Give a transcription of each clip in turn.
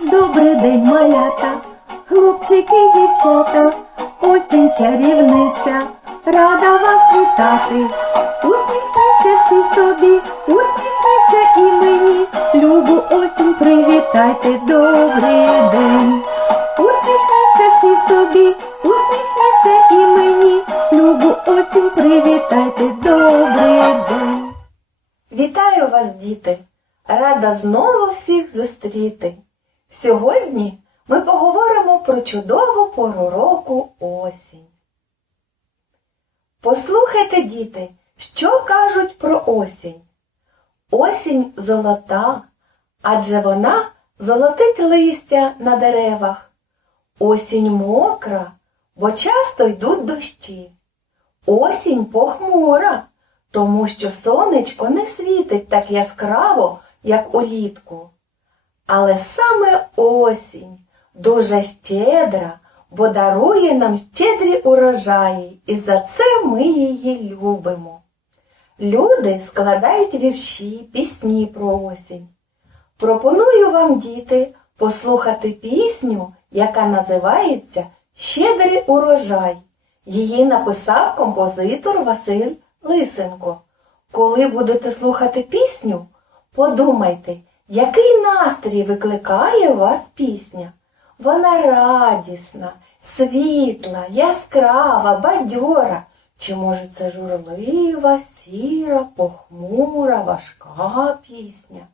Добрий день, малята, хлопчики і дівчата, осінь чарівниця, рада вас вітати. Усміхніться всі собі, усміхніться і мені, любу осінь привітайте, добрий зустріти. Сьогодні ми поговоримо про чудову пору року осінь. Послухайте, діти, що кажуть про осінь. Осінь золота, адже вона золотить листя на деревах. Осінь мокра, бо часто йдуть дощі. Осінь похмура, тому що сонечко не світить так яскраво, як улітку. Але саме осінь дуже щедра, бо дарує нам щедрі урожаї, і за це ми її любимо. Люди складають вірші, пісні про осінь. Пропоную вам, діти, послухати пісню, яка називається Щедрий урожай. Її написав композитор Василь Лисенко. Коли будете слухати пісню, подумайте, який настрій викликає у вас пісня. Вона радісна, світла, яскрава, бадьора. Чи може це журлива, сіра, похмура, важка пісня?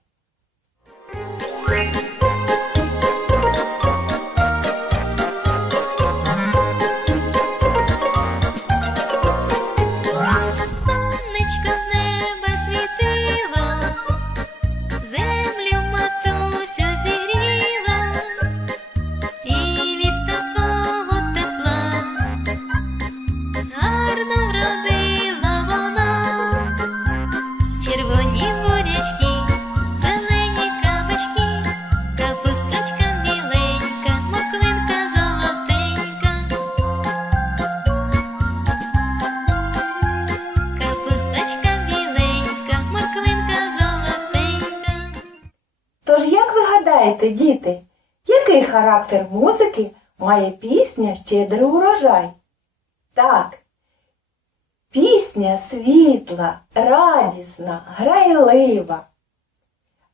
Гадаєте, діти, який характер музики має пісня Щедрий урожай? Так, пісня світла, радісна, грайлива.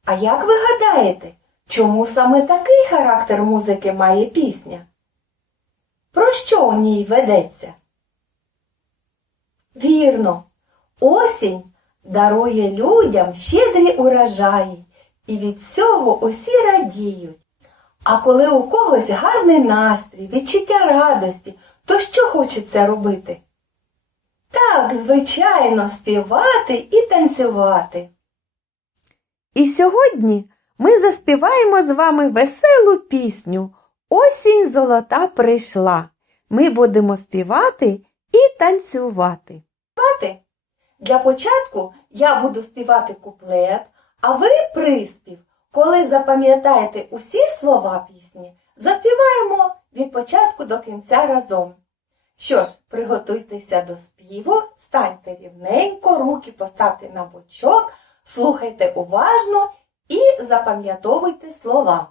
А як ви гадаєте, чому саме такий характер музики має пісня? Про що у ній ведеться? Вірно, осінь дарує людям щедрі урожаї, і від цього усі радіють. А коли у когось гарний настрій, відчуття радості, то що хочеться робити? Так, звичайно, співати і танцювати. І сьогодні ми заспіваємо з вами веселу пісню Осінь золота прийшла. Ми будемо співати і танцювати. Для початку я буду співати куплет, а ви приспів. Коли запам'ятаєте усі слова пісні, заспіваємо від початку до кінця разом. Що ж, приготуйтеся до співу, станьте рівненько, руки поставте на бочок, слухайте уважно і запам'ятовуйте слова.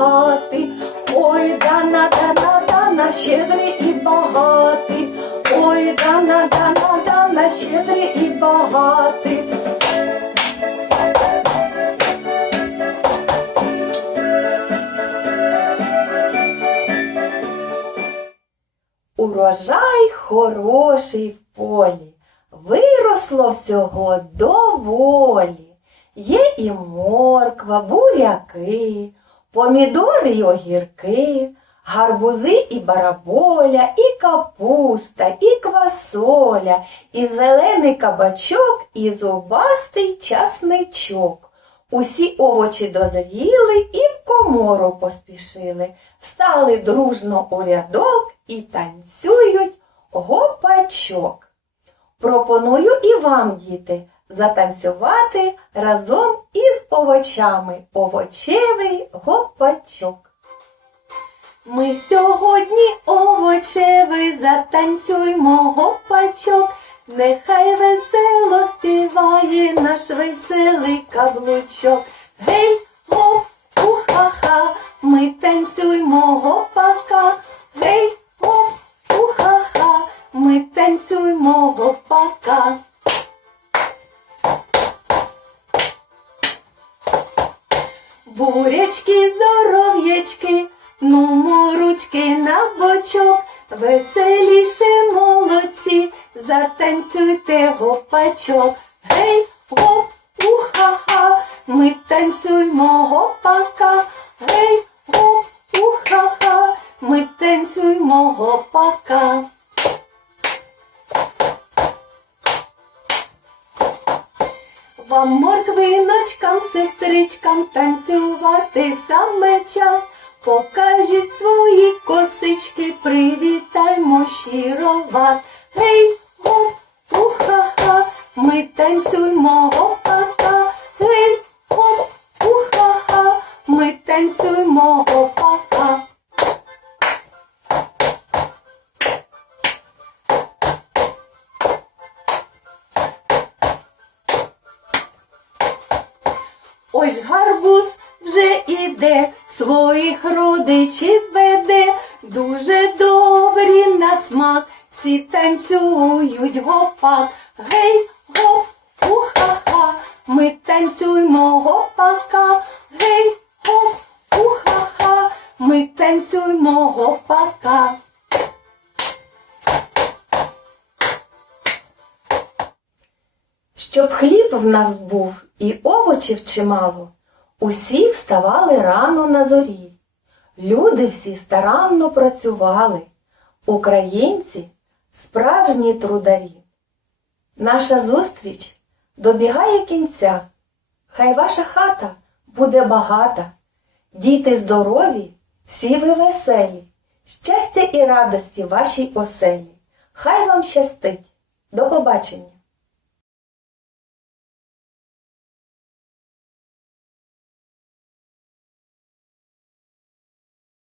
Багатий. Ой, дана, дана, дана, щедрий і багатий. Ой, дана, дана, дана, щедрий і багатий. Урожай хороший в полі, виросло всього доволі. Є і морква, буряки, помідори й огірки, гарбузи і бараболя, і капуста, і квасоля, і зелений кабачок, і зубастий часничок. Усі овочі дозріли і в комору поспішили, стали дружно у рядок і танцюють гопачок. Пропоную і вам, діти, затанцювати разом овочами овочевий гопачок. Ми сьогодні овочевий затанцюймо гопачок, нехай весело співає наш веселий каблучок. Гей, гоп, уха-ха, ми танцюймо гопака. Гей, гоп, уха-ха, ми танцюймо гопака. Бурячки, здоров'ячки, ну ручки на бочок, веселіше молодці, затанцюйте гопачок. Гей, гоп, уха-ха, ми танцюймо гопака. Гей, гоп, уха-ха, ми танцюймо гопака. Вам морквиночкам, сестричкам танцювати саме час. Покажіть свої косички, привітаймо щиро вас. Гей, гоп, уха-ха, ми танцюймо гопака. Гей, гоп, уха-ха, ми танцюймо гопака. Ось гарбуз вже іде, своїх родичів веде, дуже добрі на смак, всі танцюють гопак. Гей, гоп, уха-ха, ми танцюймо гопака. Гей, гоп, уха-ха, ми танцюймо гопака. Щоб хліб в нас був і овочів чимало, усі вставали рано на зорі. Люди всі старанно працювали, українці справжні трударі. Наша зустріч добігає кінця. Хай ваша хата буде багата, діти здорові, всі ви веселі, щастя і радості вашій оселі. Хай вам щастить. До побачення!